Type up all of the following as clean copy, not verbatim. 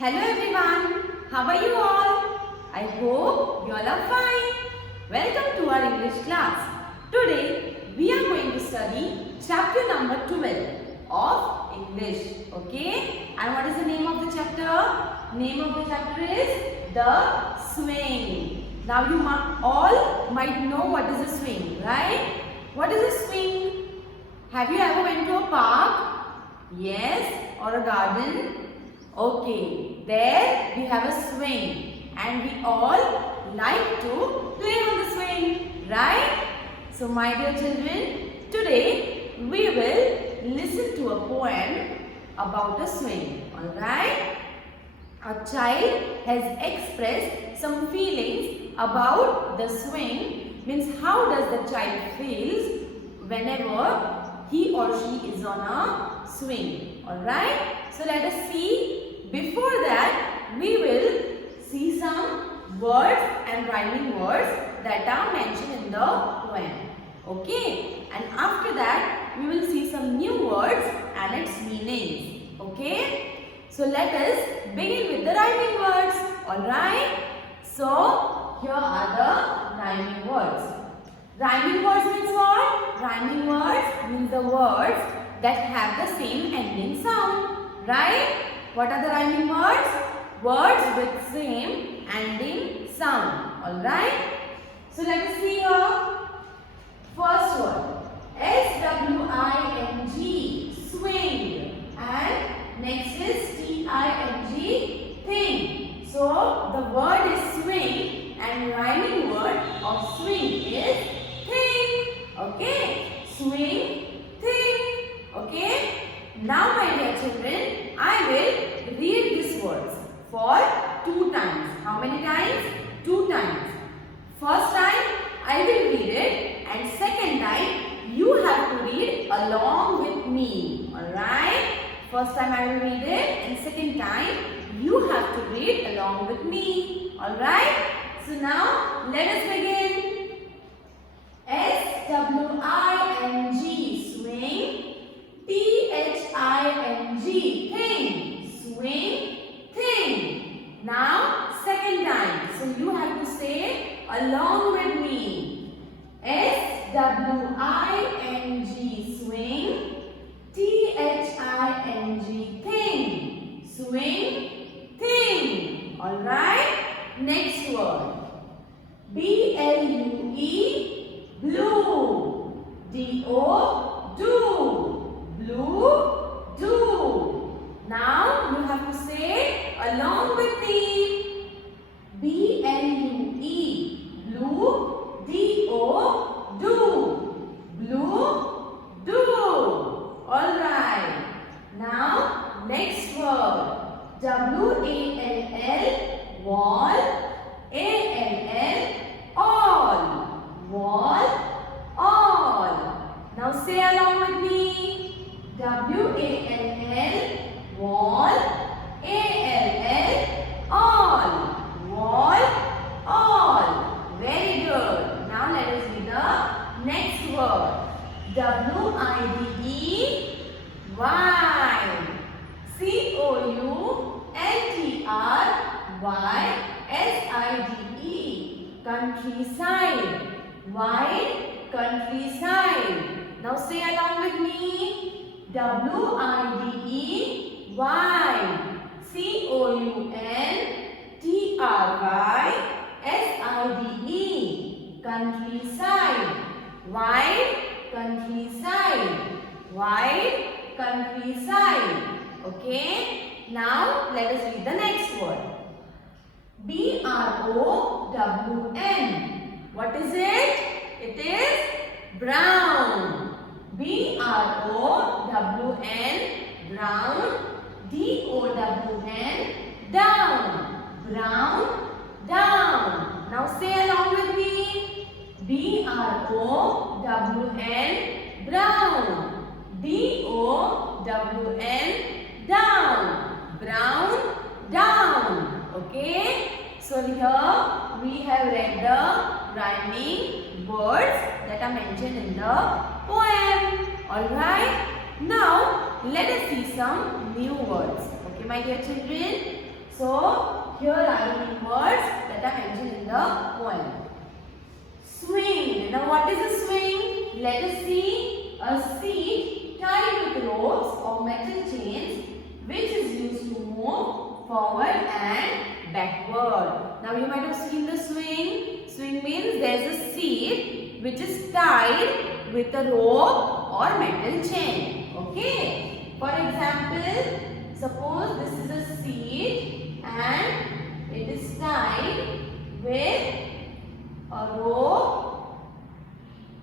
Hello everyone, how are you all? I hope you all are fine. Welcome to our English class. Today we are going to study chapter number 12 of English. Okay? And what is the name of the chapter? Name of the chapter is The Swing. Now you all might know what is a swing, right? What is a swing? Have you ever went to a park? Yes, or a garden? Okay, there we have a swing and we all like to play on the swing, right? So my dear children, today we will listen to a poem about a swing, alright? A child has expressed some feelings about the swing, means how does the child feels whenever he or she is on a swing, alright? So let us see. Before that, we will see some words and rhyming words that are mentioned in the poem. Okay? And after that, we will see some new words and its meanings. Okay? So let us begin with the rhyming words. Alright? So, here are the rhyming words. Rhyming words means what? Rhyming words means the words that have the same ending sound. Right? What are the rhyming words? Words with same ending sound. Alright? So let us see here. First word. S-W-I-N-G. Swing. And next is T-I-N-G. Thing. So the word is swing and rhyming word of swing is thing. Okay? Swing, thing. Okay? Now my dear children, I will read these words for 2 times. How many times? 2 times. First time I will read it and second time you have to read along with me. Alright? First time I will read it and second time you have to read along with me. Alright? So now let us begin. S-W-I-N-G, swing. T-H-I-N-G, thing. Swing, thing. Now, second time. So, you have to say along with me. S-W-I-N-G, swing. T-H-I-N-G, thing. Swing, thing. Alright? Next word. B-L-U-E, blue. D-O, do. Blue, do. Now you have to say along with me. B-L-U-E, blue, D-O, do. Blue, do. Alright. Now next word. W-A-L-L, wall. A-L-L, all. Wall, all. Now say along with me. W-A-L-L, wall, A-L-L, all. Wall, all. Very good. Now let us read the next word. W-I-D-E, wine. C-O-U-N-T-R-Y-S-I-D-E, countryside. Wine, countryside. Now say along with me. W-I-D-E, wine. C-O-U-N-T-R-Y-S-I-D-E, countryside. Wine, countryside. Wine, countryside. Okay? Now let us read the next word. B-R-O-W-N. What is it? It is brown. B-R-O-W-N, brown. D-O-W-N, down. Brown, down. Now say along with me. B-R-O-W-N, brown. D-O-W-N, down. Brown, down. Okay? So here we have read the rhyming words that are mentioned in the poem. Alright? Now let us see some new words. Okay, my dear children? here are the new words that are mentioned in the poem. Swing. Now what is a swing? Let us see. A seat tied with ropes or metal chains which is used to move forward and backward. Now you might have seen the swing. Swing means there is a seat which is tied with a rope or metal chain. Okay. For example, suppose this is a seat and it is tied with a rope.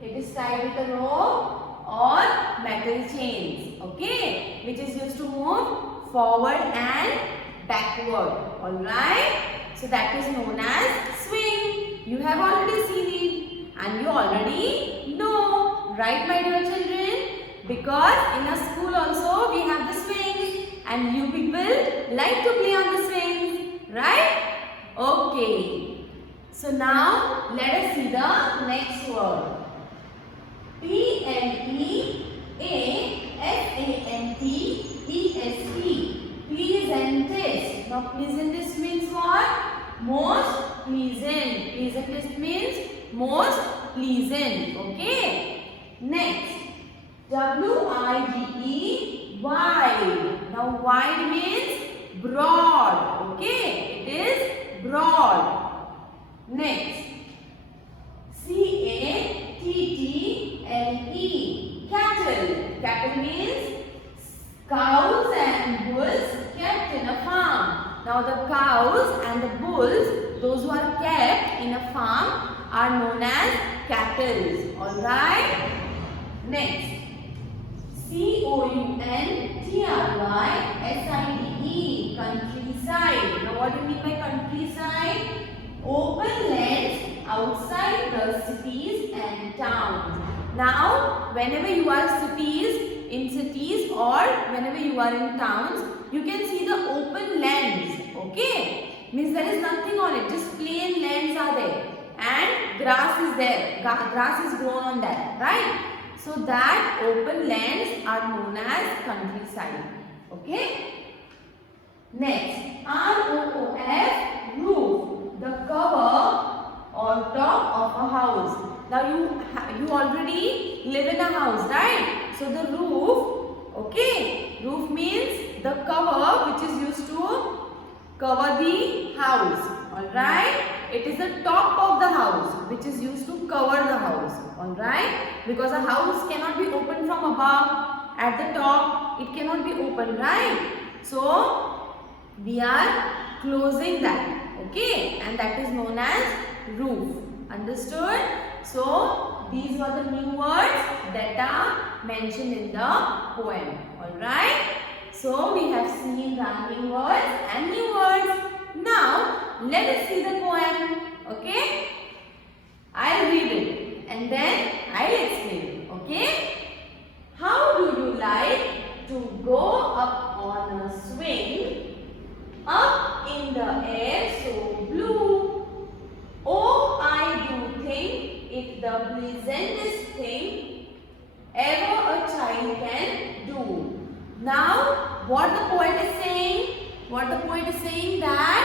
It is tied with a rope or metal chains. Okay. Which is used to move forward and backward. Alright. So that is known as swing. You have already seen it and you already know. Right, my dear children? Because in a school also we have the swings and you people like to play on the swings. Right? Okay. So now let us see the next word. Pleasantest. Pleasantest. Now pleasantest means what? Most pleasant. Pleasantest means most pleasant. Okay. Next. W-I-D-E. Wide. Now wide means broad. Okay. It is broad. Next. C-A-T-T-L-E. Cattle. Cattle means cows and bulls kept in a farm. Now the cows and the bulls, those who are kept in a farm, are known as cattle. Alright? Next. C-O-U-N-T-R-Y-S-I-D-E. Countryside. Now what do you mean by countryside? Open lands outside the cities and towns. Now, whenever you are in cities or whenever you are in towns, you can see the open lands. Okay? Means there is nothing on it, just plain lands are there. And grass is there. Grass is grown on that. Right? So that open lands are known as countryside. Okay? Next. R-O-O-F. Roof. The cover or top of a house. Now you already live in a house, right? So the roof, okay, roof means the cover which is used to cover the house. Alright? It is the top of the house which is used to cover the house. Alright? Because a house cannot be opened from above. At the top, it cannot be opened, right? So we are closing that. Okay, and that is known as roof. Understood? So these were the new words that are mentioned in the poem. Alright? So we have seen rhyming words and new words. Now let us see the poem. Okay? I'll read it and then I'll explain it. Okay? How do you like to go up on a swing? Up in the air so blue. Oh, I do think it's the pleasantest thing ever a child can do. Now, what the poet is saying? What the poet is saying that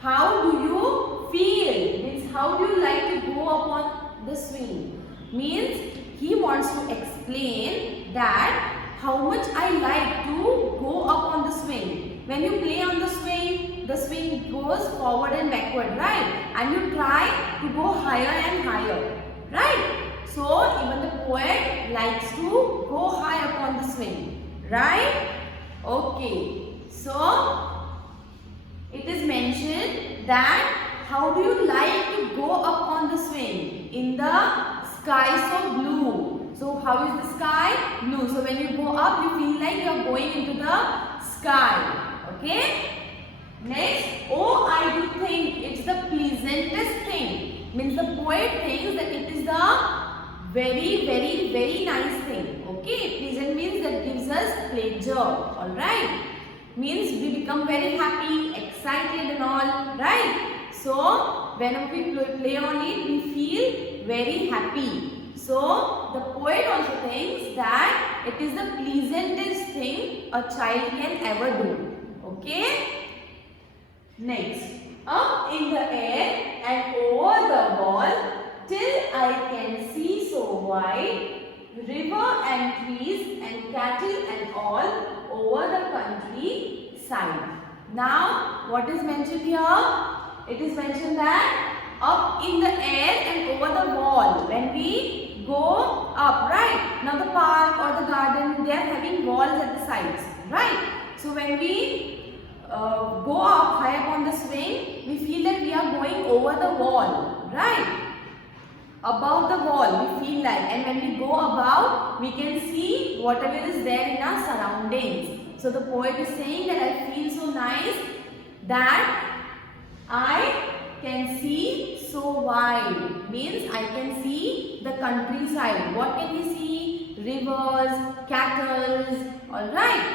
how do you feel? Means how do you like to go up on the swing? Means he wants to explain that how much I like to go up on the swing. When you play on the swing goes forward and backward, right? And you try to go higher and higher, right? So even the poet likes to go high up on the swing, right? Okay. So it is mentioned that how do you like to go up on the swing? In the sky so blue. So how is the sky? Blue. So when you go up, you feel like you are going into the sky. Okay? Next, oh, I do think it's the pleasantest thing. Means the poet thinks that it is the very, very, very nice thing. Okay? Pleasant means that gives us pleasure. Alright? Means we become very happy, excited and all. Right? So, whenever we play on it, we feel very happy. So, the poet also thinks that it is the pleasantest thing a child can ever do. Okay? Next, up in the air and over the wall till I can see so wide, river and trees and cattle and all over the countryside. Now, what is mentioned here? It is mentioned that up in the air and over the wall. When we go up, right? Now the park or the garden, they are having walls at the sides, right? So when we go up high up on the swing, we feel that we are going over the wall, right? Above the wall we feel like, and when we go above we can see whatever is there in our surroundings. So the poet is saying that I feel so nice that I can see so wide, means I can see the countryside. What can we see? Rivers, cattle, alright.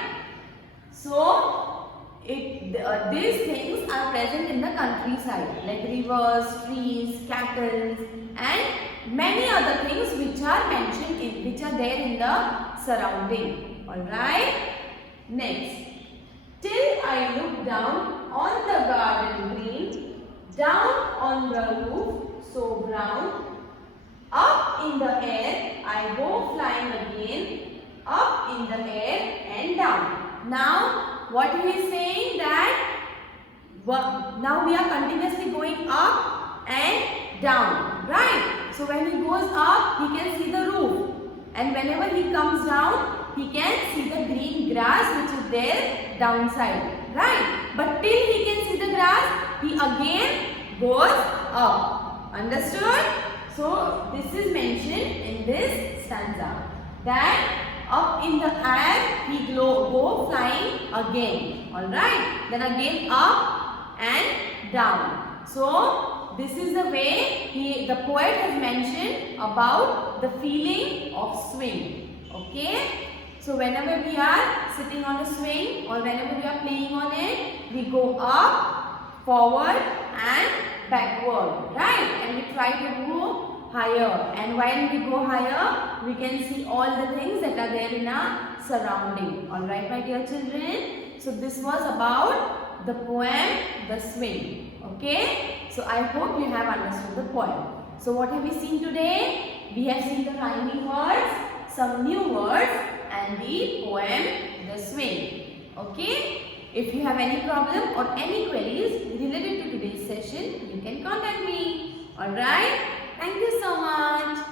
So these things are present in the countryside, like rivers, trees, cattle and many other things which are mentioned which are there in the surrounding. Alright. Next. Till I look down on the garden green, down on the roof so brown, up in the air I go flying again, up in the air and down. Now what he is saying that now we are continuously going up and down, right? So when he goes up, he can see the roof, and whenever he comes down, he can see the green grass which is there downside, right? But till he can see the grass, he again goes up. Understood? So this is mentioned in this stanza that up in the air he go flying again, alright, then again up and down. So this is the way the poet has mentioned about the feeling of swing. Okay, so whenever we are sitting on a swing or whenever we are playing on it, we go up, forward and backward, right, and we try to go higher, and when we go higher we can see all the things that are there in our surrounding. Alright my dear children, so this was about the poem The Swing. Okay, so I hope you have understood the poem. So what have we seen today? We have seen the rhyming words, some new words and the poem The Swing. Okay, if you have any problem or any queries related to today's session, you can contact me. Alright. Thank you so much.